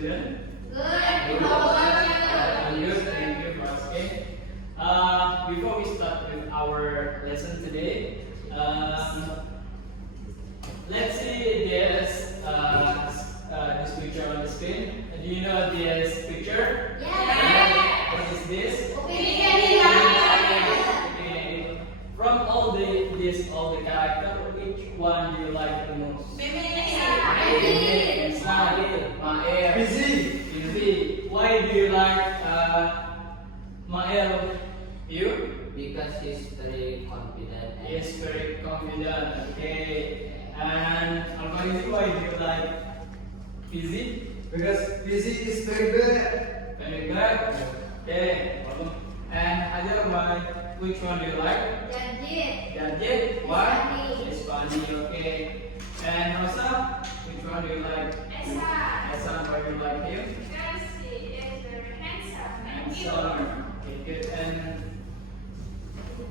student? Good. Good. How about you? I'm good. Thank you for asking. Before we start with our lesson today, let's see this picture on the screen. Do you know this picture? Yeah. What is this? Okay. From all the character, which one do you like the most? Maer. Busy. Why do you like Maer? You? Because he's very confident. Yes, very confident. Okay. And Alfarizi, why do you like Busy? Because busy is very good. Very good. Okay. And Hajar, which one do you like? Gadget. Why? It's funny. Okay. And Rosa, which one do you like? Esa, why do you like him? Handsome. Okay, good. And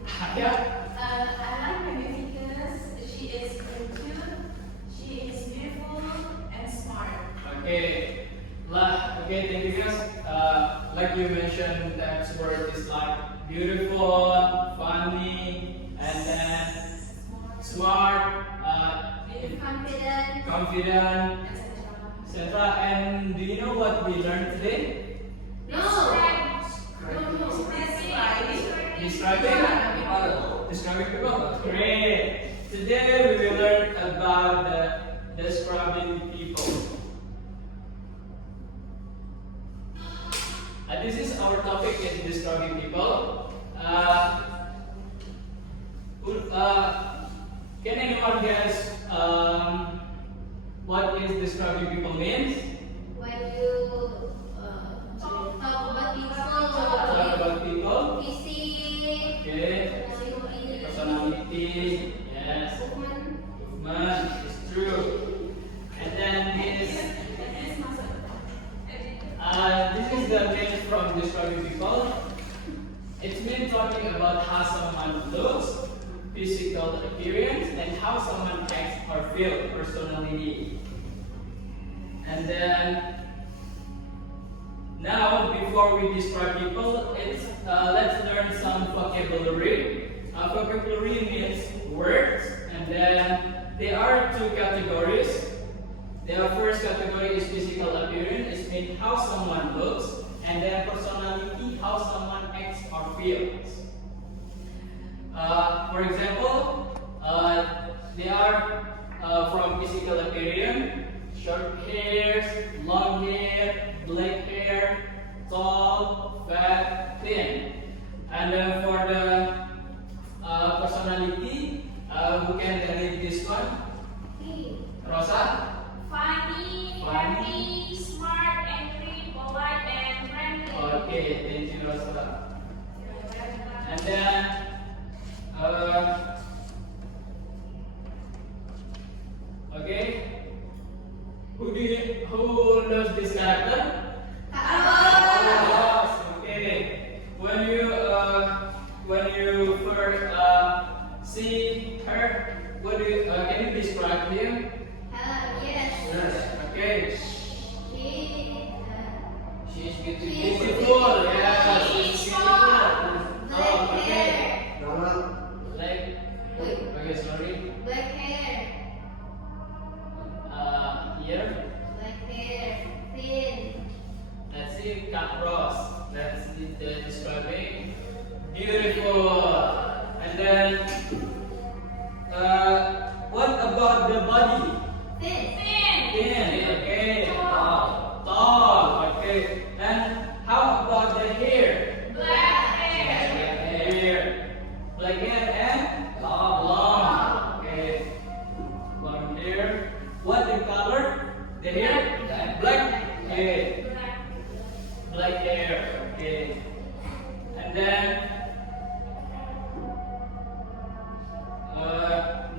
Haya? Okay. Okay, thank you guys. Like you mentioned, that word is like beautiful, funny, and then smart, confident, etc. And do you know what we learned today? Describing people. Great. Today we will learn about the describing people. This is our topic in describing people. Can anyone guess what is describing people means? When you talk about Talk about people. physique, Okay. Personality. Yes. Movement. It's true. And then this is the meaning from describing people. It's meant talking about how someone looks, physical appearance, and how someone acts or feels, personality. And then now, before we describe people, let's learn some vocabulary. Vocabulary means words, and then there are two categories. The first category is physical appearance, it means how someone looks, and then personality, how someone acts or feels. For example, they are from physical appearance: short hair, long hair, black hair, tall, fat, thin. And then for the personality, who can read this one? Rosa? Funny, happy, smart, angry, polite, and friendly. Okay, thank you, Rosa. And then, okay, who knows this character? Yes, okay. When you first see her, can you describe him? Okay. She's beautiful. Yes, she's beautiful. Oh, okay. Like, okay, sorry. Here. Let's see, Kak Ross. That's the describing. Beautiful. And then, what about the body? Thin. Okay. Tall. Okay. And how about the hair? Black hair. Black hair and long. Okay. Long hair. What the color? The hair? Black. Okay. Black hair. Okay. And then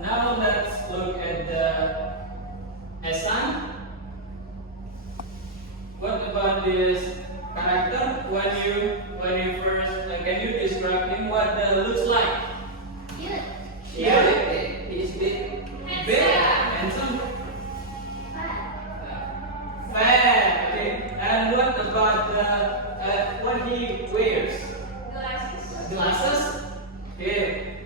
now let's look at the Esan. What about this character? When you first can you describe him? What looks like? Yeah. He's big. Big, handsome, fat. Okay. what he wears? Glasses. Glasses. Okay.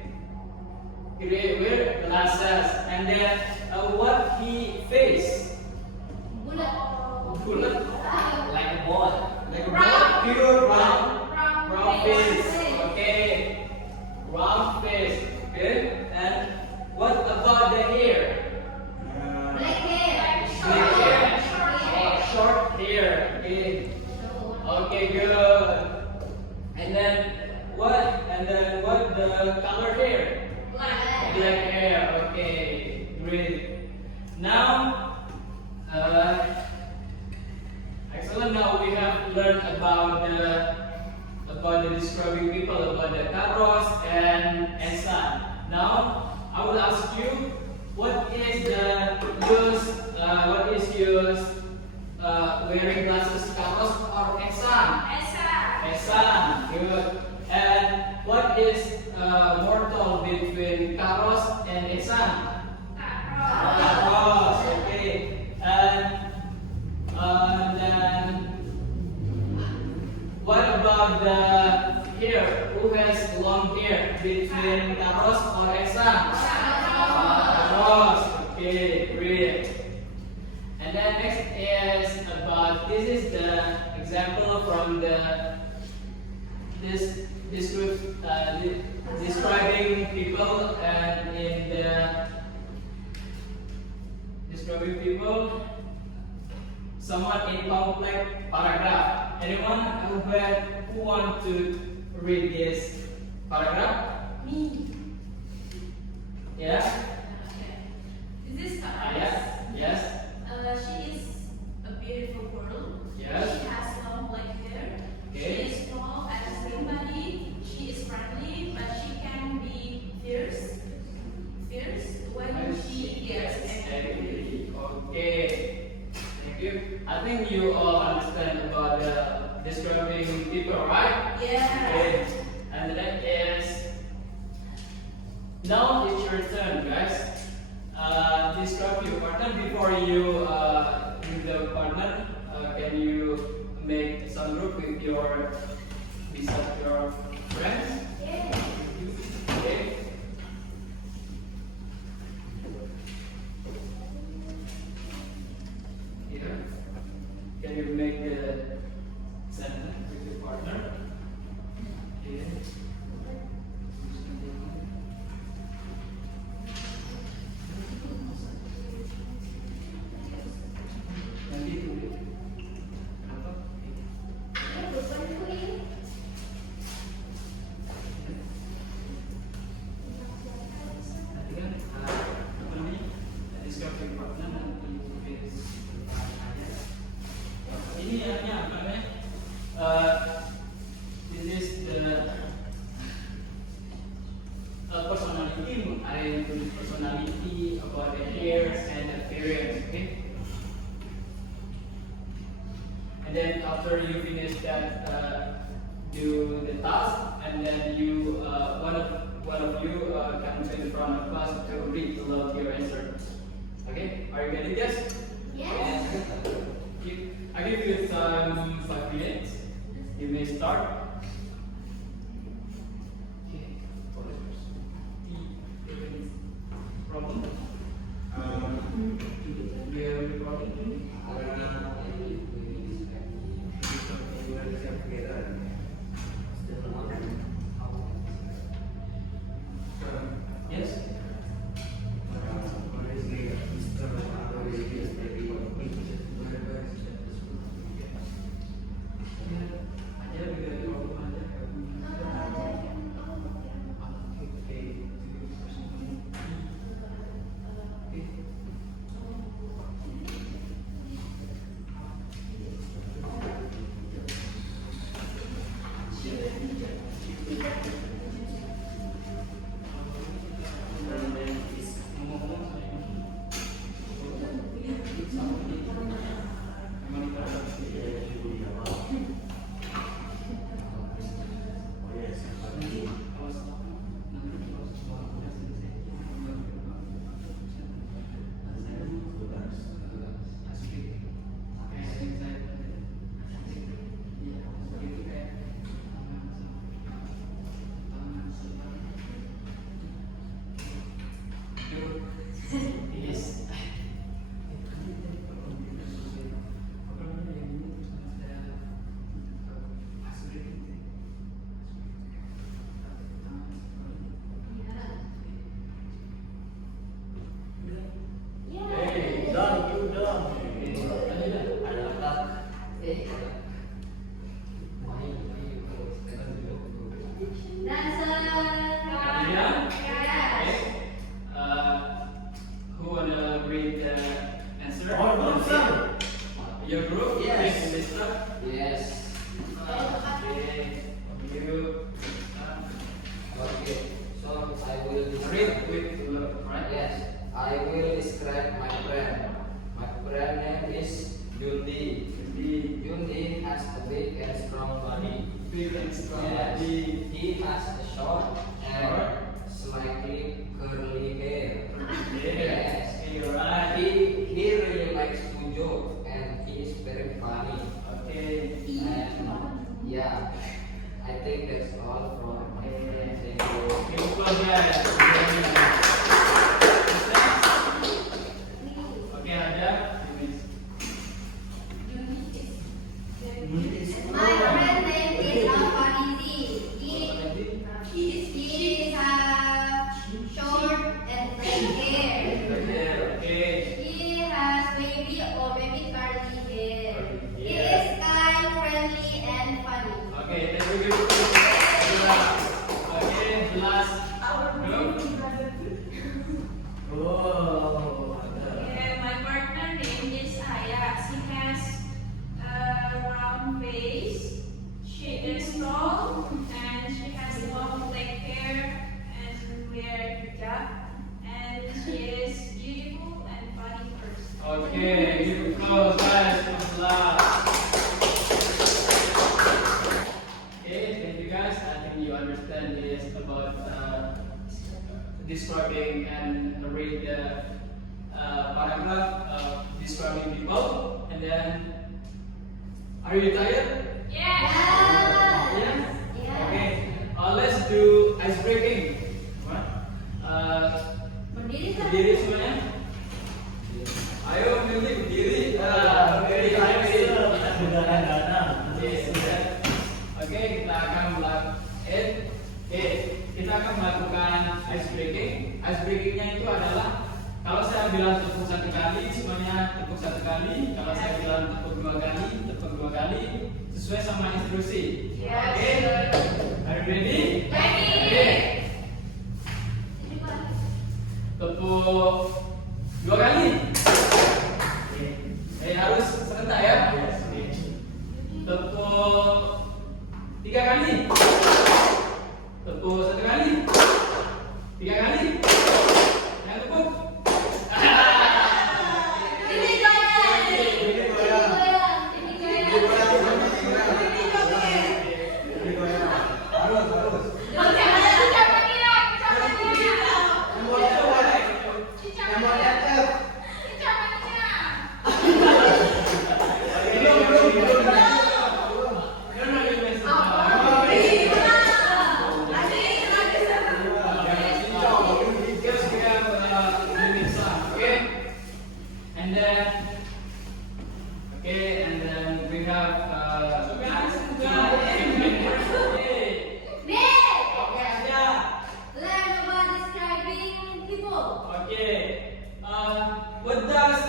He wear glasses. And then what he face? Bulat. Bullet. Like a ball. Like a Brown. pure brown. Brown Brown face. face. Okay. Brown face. Okay. And what about the hair? Black hair. Black hair. Short hair. Short hair. Okay. Okay, good. And then what? And then what the color hair? Black. Black hair. Okay, great. Now, excellent. Now we have learned about the describing people, about the Karos and San. Now I will ask you, what is use wearing glasses Karos or Eksan? Esa. Eksan, good. And what is mortal between Karos and Eksan? Karo. Karos, okay. And then what about the hair? Who has long hair between Karos or Eksan? Karos, okay, great. And then next is about, this is the example from describing people, and in the describing people, someone in complex paragraph. Anyone who want to read this paragraph? Me. Yeah? Is this Karo? Yes? Yes? She is a beautiful girl. Yes. She has long black hair. Okay. She is tall and slim body. She is friendly, but she can be fierce. Fierce when she gets angry. Okay. Thank you. I think you all understand about the describing people, right? Yeah. Okay. And that is, now it's your turn, guys. Describe your partner before you with the partner. Can you make some group with your friends? Okay. Here. Can you make the sentence with your partner? Okay. Nanti tulis. Kenapa? Nanti kan apa namanya? Describe partner nanti tulis. Ini apa namanya? This is the personality. Ada yang tulis personality, about the hairs and appearance. Okay. And then after you finish that, do the task, and then you one of you comes in front of us to read aloud your answer. Okay, are you getting this? Yes. I give you some 5 minutes. You may start. Okay. Problem? Do you have any problem? Yes? Aja juga Your group? Yes. Okay, let's start. Yes. Okay. You. Okay. So I will Read describe. with love, right? Yes. I will describe my friend. My friend name is Yundi. Yundi has a big and strong body. Big and strong. Yes. Big. He has a short and slightly curly hair. Yes. Okay, right. He really likes to joke and he is very funny. Okay. And yeah, I think that's all from my friend. Thank you. Okay, well, guys. Okay, ada. My friend name is Faridi. He has short and black hair. Okay. He has wavy or maybe curly hair. He is kind, friendly, and funny. Okay, thank you. Okay, the last group. Oh, Yeah, my partner name is Aya. She has a round face. She is tall and she has long black hair and wear hijab. And she is beautiful and funny person. okay, give applause, guys, for the last. Okay, thank you guys. I think you understand this about describing and read the paragraph describing people. And then, are you tired? Yes. Yeah? Yes. Okay, let's do ice breaking. Berdiri kan? Berdiri semuanya. Ayo, berdiri, berdiri. Berdiri, ayo, berdiri. Oke, kita akan melakukan kita akan melakukan ice breaking. Ice breakingnya itu adalah kalau saya bilang tepuk satu kali, semuanya tepuk satu kali. Kalau saya bilang tepuk dua kali, tepuk dua kali, sesuai sama instruksi. Yes. Oke, are you ready? Ready. Oke, tepuk dua kali. Harus serentak ya. Tepuk tiga kali. Tepuk satu kali. Tiga kali. Yang tepuk. Ini goyang. Ini goyang. Ini goyang. And then we have Next, Okay, Asia. learn about describing people. Okay. What does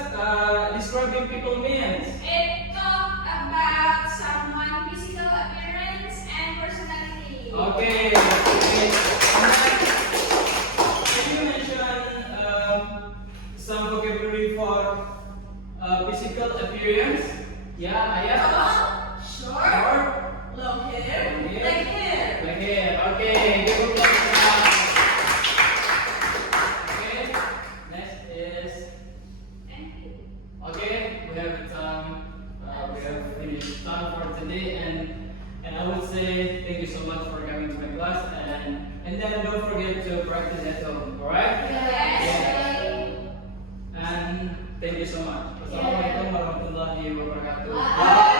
describing people means? It talk about someone physical appearance and personality. Okay. Okay. Can you mention some vocabulary for physical appearance? Yeah, Ayah. Tall, short, Short. long hair, Okay. black hair. Black hair. Okay. Give a applause for that. Okay. Next is. Okay. We have finished time for today, and I would say thank you so much for coming to my class, and then don't forget to practice at home. All right? Yes. And thank you so much. Assalamualaikum warahmatullahi wabarakatuh. Bye.